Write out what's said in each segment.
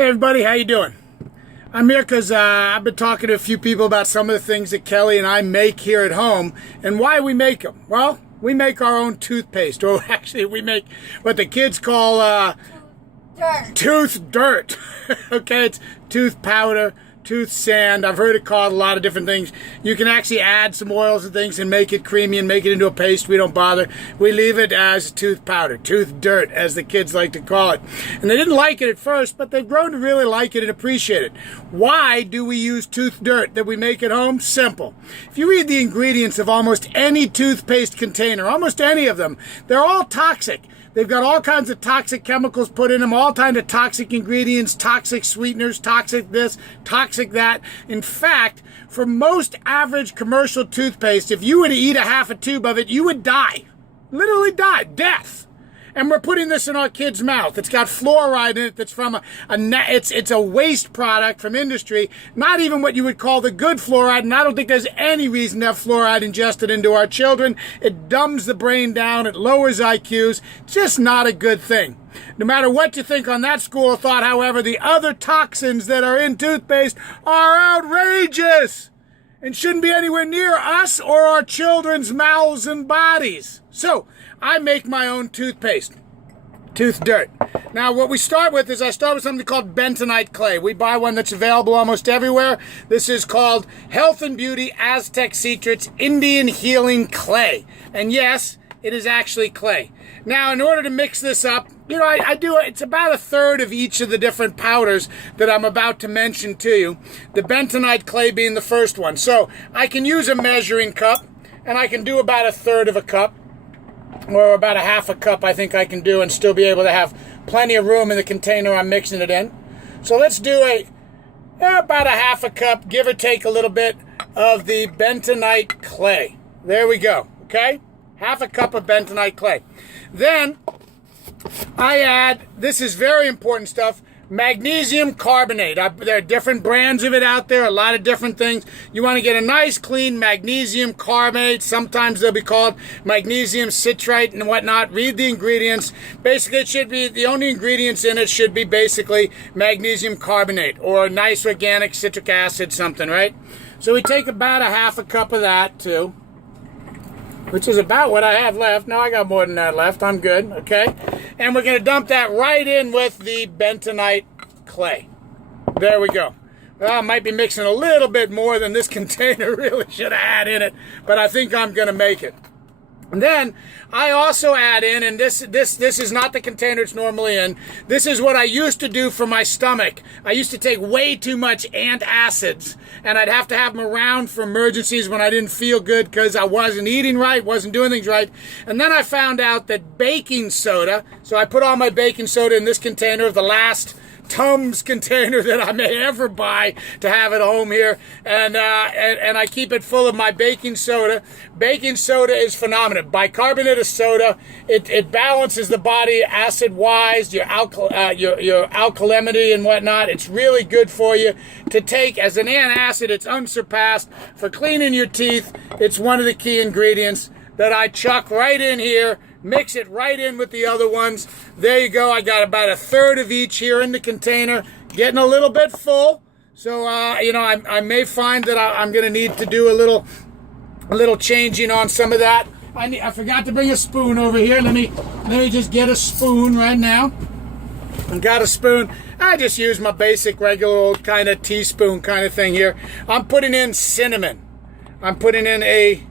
Hey everybody, how you doing? I'm here because I've been talking to a few people about some of the things that Kelly and I make here at home and why we make them. Well, we make our own toothpaste, or actually we make what the kids call tooth dirt. Okay, it's tooth powder, tooth sand. I've heard it called a lot of different things. You can actually add some oils and things and make it creamy and make it into a paste. We don't bother. We leave it as tooth powder, tooth dirt, as the kids like to call it. And they didn't like it at first, but they've grown to really like it and appreciate it. Why do we use tooth dirt that we make at home? Simple. If you read the ingredients of almost any toothpaste container, almost any of them, they're all toxic. They've got all kinds of toxic chemicals put in them, all kinds of toxic ingredients, toxic sweeteners, toxic this, toxic that. In fact, for most average commercial toothpaste, if you were to eat a half a tube of it, you would die. Literally die. Death. And we're putting this in our kid's mouth. It's got fluoride in it that's from it's a waste product from industry, not even what you would call the good fluoride, and I don't think there's any reason to have fluoride ingested into our children. It dumbs the brain down, it lowers IQs, just not a good thing. No matter what you think on that school of thought, however, the other toxins that are in toothpaste are outrageous and shouldn't be anywhere near us or our children's mouths and bodies. So, I make my own toothpaste, tooth dirt. Now, what we start with is I start with something called Bentonite Clay. We buy one that's available almost everywhere. This is called Health and Beauty Aztec Secrets Indian Healing Clay. And yes, it is actually clay. Now, in order to mix this up, I do it's about a third of each of the different powders that I'm about to mention to you. The Bentonite Clay being the first one. So, I can use a measuring cup, and I can do about a third of a cup. Or about a half a cup I think I can do and still be able to have plenty of room in the container I'm mixing it in. So let's do about a half a cup, give or take a little bit, of the Bentonite Clay. There we go, okay? Half a cup of Bentonite Clay. Then I add, this is very important stuff, Magnesium Carbonate. There are different brands of it out there, a lot of different things. You want to get a nice clean Magnesium Carbonate. Sometimes they'll be called Magnesium Citrate and whatnot. Read the ingredients. Basically, it should be, the only ingredients in it should be basically Magnesium Carbonate or nice organic citric acid, something, right? So we take about a half a cup of that too, which is about what I have left. No, I got more than that left. I'm good, okay? And we're going to dump that right in with the Bentonite Clay. There we go. Well, I might be mixing a little bit more than this container really should have had in it, but I think I'm going to make it. And then I also add in, and this is not the container it's normally in. This is what I used to do for my stomach. I used to take way too much antacids, and I'd have to have them around for emergencies when I didn't feel good because I wasn't eating right, wasn't doing things right. And then I found out that baking soda, so I put all my baking soda in this container of the last Tums container that I may ever buy to have at home here, and I keep it full of my baking soda. Baking soda is phenomenal. Bicarbonate of soda, it balances the body acid-wise, your alkalinity and whatnot. It's really good for you to take as an antacid. It's unsurpassed for cleaning your teeth. It's one of the key ingredients that I chuck right in here. Mix it right in with the other ones. There you go. I got about a third of each here in the container. Getting a little bit full. So, I may find that I'm going to need to do a little changing on some of that. I forgot to bring a spoon over here. Let me just get a spoon right now. I've got a spoon. I just use my basic regular old kind of teaspoon kind of thing here. I'm putting in cinnamon. I'm putting in a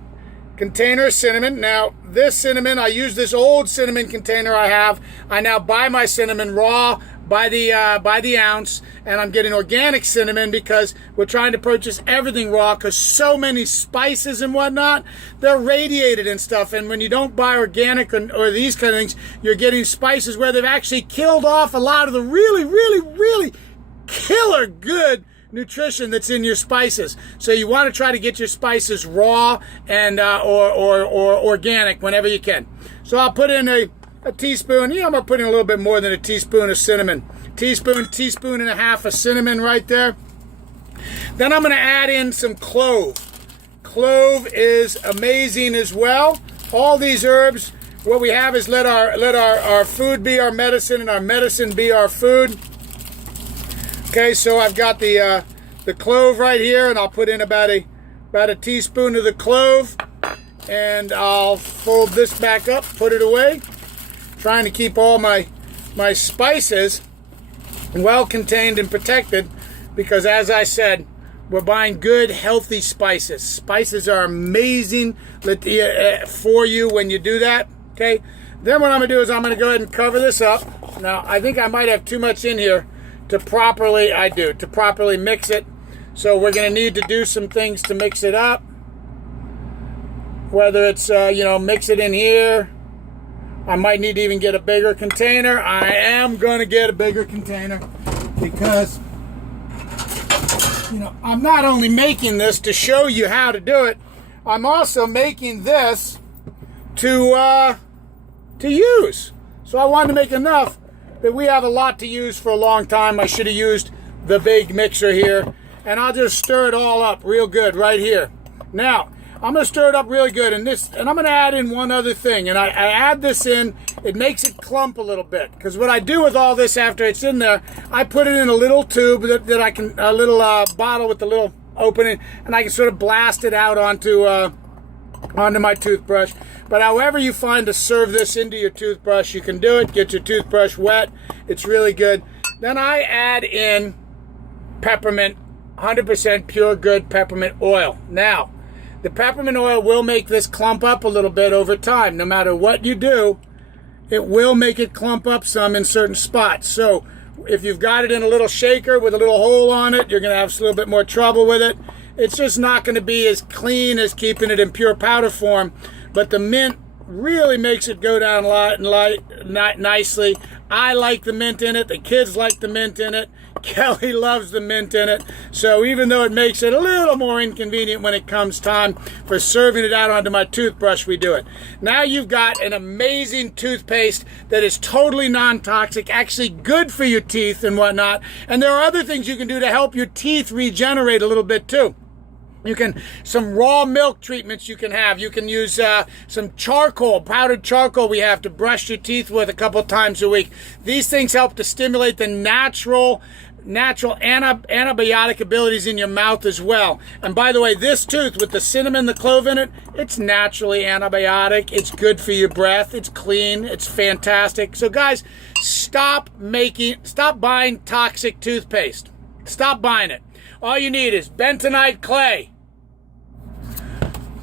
container of cinnamon. Now, this cinnamon, I use this old cinnamon container I have. I now buy my cinnamon raw by the ounce, and I'm getting organic cinnamon because we're trying to purchase everything raw because so many spices and whatnot, they're radiated and stuff. And when you don't buy organic or these kind of things, you're getting spices where they've actually killed off a lot of the really, really, really killer good nutrition that's in your spices. So you want to try to get your spices raw and or organic whenever you can. So I'll put in a teaspoon. I'm going to put in a little bit more than a teaspoon of cinnamon. Teaspoon and a half of cinnamon right there. Then I'm going to add in some clove. Clove is amazing as well. All these herbs, what we have is let our food be our medicine and our medicine be our food. Okay, so I've got the clove right here, and I'll put in about a teaspoon of the clove, and I'll fold this back up, put it away, trying to keep all my spices well contained and protected, because as I said, we're buying good, healthy spices. Spices are amazing for you when you do that. Okay, then what I'm going to do is I'm going to go ahead and cover this up. Now, I think I might have too much in here to properly mix it. So we're going to need to do some things to mix it up. Whether it's, mix it in here. I might need to even get a bigger container. I am going to get a bigger container because, I'm not only making this to show you how to do it, I'm also making this to use. So I wanted to make enough that we have a lot to use for a long time. I should have used the big mixer here, and I'll just stir it all up real good right here. Now, I'm going to stir it up really good, and I'm going to add in one other thing, and I add this in. It makes it clump a little bit, because what I do with all this after it's in there, I put it in a little tube that I can, a little bottle with a little opening, and I can sort of blast it out onto my toothbrush. But however you find to serve this into your toothbrush, you can do it. Get your toothbrush wet. It's really good. Then I add in peppermint, 100% pure good peppermint oil. Now, the peppermint oil will make this clump up a little bit over time. No matter what you do, it will make it clump up some in certain spots. So if you've got it in a little shaker with a little hole on it, you're going to have a little bit more trouble with it. It's just not going to be as clean as keeping it in pure powder form. But the mint really makes it go down nicely. I like the mint in it. The kids like the mint in it. Kelly loves the mint in it. So even though it makes it a little more inconvenient when it comes time for serving it out onto my toothbrush, we do it. Now you've got an amazing toothpaste that is totally non-toxic, actually good for your teeth and whatnot. And there are other things you can do to help your teeth regenerate a little bit too. Some raw milk treatments you can have. You can use some charcoal, powdered charcoal we have to brush your teeth with a couple times a week. These things help to stimulate the natural antibiotic abilities in your mouth as well. And by the way, this tooth with the cinnamon, the clove in it, it's naturally antibiotic. It's good for your breath. It's clean. It's fantastic. So guys, stop buying toxic toothpaste. Stop buying it. All you need is Bentonite Clay,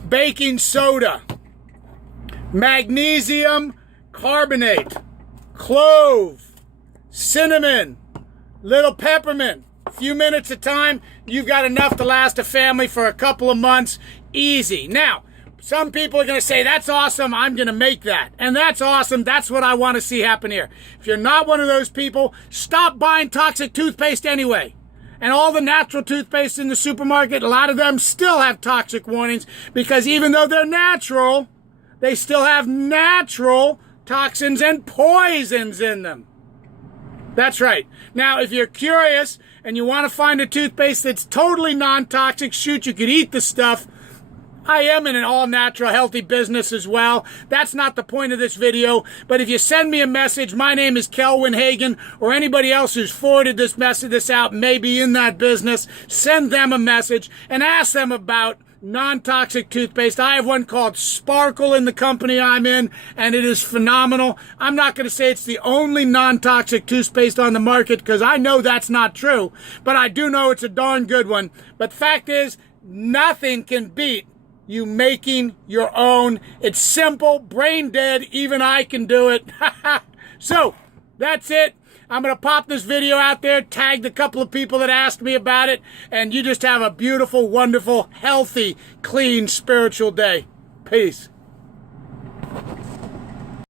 baking soda, Magnesium Carbonate, clove, cinnamon, little peppermint. A few minutes of time, you've got enough to last a family for a couple of months. Easy. Now, some people are going to say, that's awesome, I'm going to make that. And that's awesome, that's what I want to see happen here. If you're not one of those people, stop buying toxic toothpaste anyway. And all the natural toothpaste in the supermarket, a lot of them still have toxic warnings because even though they're natural, they still have natural toxins and poisons in them. That's right. Now, if you're curious and you want to find a toothpaste that's totally non-toxic, shoot, you could eat the stuff. I am in an all-natural, healthy business as well. That's not the point of this video. But if you send me a message, my name is Kelwin Hagen, or anybody else who's forwarded this out may be in that business, send them a message and ask them about non-toxic toothpaste. I have one called Sparkle in the company I'm in, and it is phenomenal. I'm not going to say it's the only non-toxic toothpaste on the market because I know that's not true, but I do know it's a darn good one. But fact is, nothing can beat you making your own. It's simple, brain dead, even I can do it. So, that's it. I'm going to pop this video out there, tag the couple of people that asked me about it, and you just have a beautiful, wonderful, healthy, clean, spiritual day. Peace.